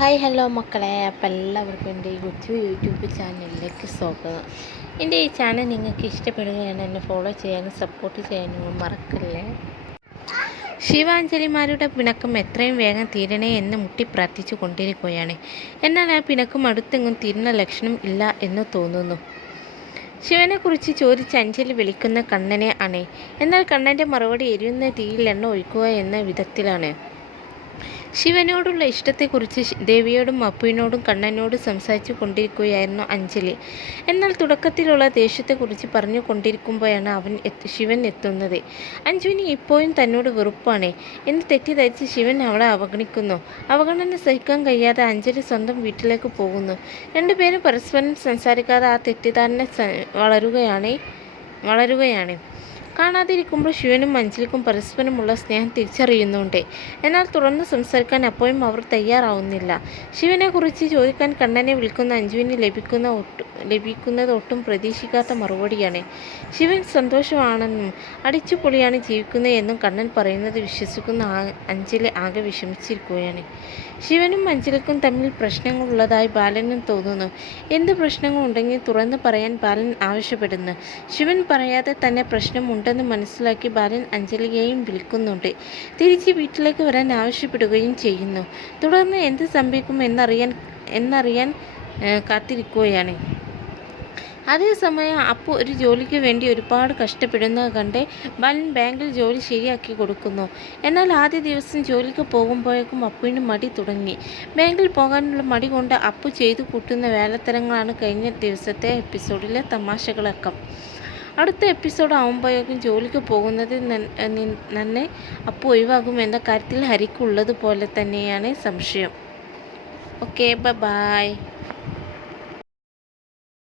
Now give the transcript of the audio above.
Hi hello മക്കളെ, അപ്പം എല്ലാവർക്കും എൻ്റെ ഈ കൊച്ചു യൂട്യൂബ് ചാനലിലേക്ക് സ്വാഗതം. എൻ്റെ ഈ ചാനൽ നിങ്ങൾക്ക് ഇഷ്ടപ്പെടുകയാണ് എന്നെ ഫോളോ ചെയ്യാനും സപ്പോർട്ട് ചെയ്യാനും മറക്കല്ലേ. ശിവാഞ്ജലിമാരുടെ പിണക്കം എത്രയും വേഗം തീരണേ എന്ന് മുട്ടി പ്രാർത്ഥിച്ചു കൊണ്ടിരിക്കുകയാണ്. എന്നാൽ ആ പിണക്കം അടുത്തെങ്ങും തീരുന്ന ലക്ഷണം ഇല്ല എന്ന് തോന്നുന്നു. ശിവനെക്കുറിച്ച് ചോദിച്ച് അഞ്ജലി വിളിക്കുന്ന കണ്ണനെ ആണ്. എന്നാൽ കണ്ണൻ്റെ മറുപടി എരിയുന്ന തീയിൽ എണ്ണ ഒഴിക്കുക എന്ന വിധത്തിലാണ്. ശിവനോടുള്ള ഇഷ്ടത്തെക്കുറിച്ച് ദേവിയോടും അപ്പുവിനോടും കണ്ണനോടും സംസാരിച്ചു കൊണ്ടിരിക്കുകയായിരുന്നു അഞ്ജലി. എന്നാൽ തുടക്കത്തിലുള്ള ദേഷ്യത്തെക്കുറിച്ച് പറഞ്ഞു കൊണ്ടിരിക്കുമ്പോഴാണ് ശിവൻ എത്തുന്നത്. അഞ്ജുവിന് ഇപ്പോഴും തന്നോട് വെറുപ്പാണ് എന്ന് തെറ്റിദ്ധരിച്ച് ശിവൻ അവളെ അവഗണിക്കുന്നു. അവഗണന സഹിക്കാൻ കഴിയാതെ അഞ്ജലി സ്വന്തം വീട്ടിലേക്ക് പോകുന്നു. രണ്ടുപേരും പരസ്പരം സംസാരിക്കാതെ ആ തെറ്റിദ്ധാരണ വളരുകയാണ്. കാണാതിരിക്കുമ്പോൾ ശിവനും അഞ്ജലിക്കും പരസ്പരമുള്ള സ്നേഹം തിരിച്ചറിയുന്നുണ്ട്. എന്നാൽ തുറന്ന് സംസാരിക്കാൻ അപ്പോഴും അവർ തയ്യാറാവുന്നില്ല. ശിവനെക്കുറിച്ച് ചോദിക്കാൻ കണ്ണനെ വിളിക്കുന്ന അഞ്ജുവിന് ലഭിക്കുന്നത് ഒട്ടും പ്രതീക്ഷിക്കാത്ത മറുപടിയാണ്. ശിവൻ സന്തോഷമാണെന്നും അടിച്ചുപൊളിയാണ് ജീവിക്കുന്നത് എന്നും കണ്ണൻ പറയുന്നത് വിശ്വസിക്കുന്ന അഞ്ജലി ആകെ വിഷമിച്ചിരിക്കുകയാണ്. ശിവനും അഞ്ജലിക്കും തമ്മിൽ പ്രശ്നങ്ങളുള്ളതായി ബാലനും തോന്നുന്നു. എന്ത് പ്രശ്നങ്ങളുണ്ടെങ്കിൽ തുറന്ന് പറയാൻ ബാലൻ ആവശ്യപ്പെടുന്നു. ശിവൻ പറയാതെ തന്നെ പ്രശ്നമുണ്ടെന്ന് മനസ്സിലാക്കി ബാലൻ അഞ്ജലിയെയും വിളിക്കുന്നുണ്ട്. തിരിച്ച് വീട്ടിലേക്ക് വരാൻ ആവശ്യപ്പെടുകയും ചെയ്യുന്നു. തുടർന്ന് എന്ത് സംഭവിക്കും എന്നറിയാൻ കാത്തിരിക്കുകയാണ്. അതേസമയം അപ്പു ഒരു ജോലിക്ക് വേണ്ടി ഒരുപാട് കഷ്ടപ്പെടുന്നത് കണ്ട് ബാലൻ ബാങ്കിൽ ജോലി ശരിയാക്കി കൊടുക്കുന്നു. എന്നാൽ ആദ്യ ദിവസം ജോലിക്ക് പോകുമ്പോഴേക്കും അപ്പുവിന് മടി തുടങ്ങി. ബാങ്കിൽ പോകാനുള്ള മടി കൊണ്ട് അപ്പു ചെയ്തു കൂട്ടുന്ന വേലത്തരങ്ങളാണ് കഴിഞ്ഞ ദിവസത്തെ എപ്പിസോഡിലെ തമാശകളൊക്കെ. അടുത്ത എപ്പിസോഡ് ആകുമ്പോഴേക്കും ജോലിക്ക് പോകുന്നതിൽ തന്നെ അപ്പു ഒഴിവാകുമെന്ന കാര്യത്തിൽ ഹരിക്കുള്ളത് പോലെ തന്നെയാണ് സംശയം. Okay, by.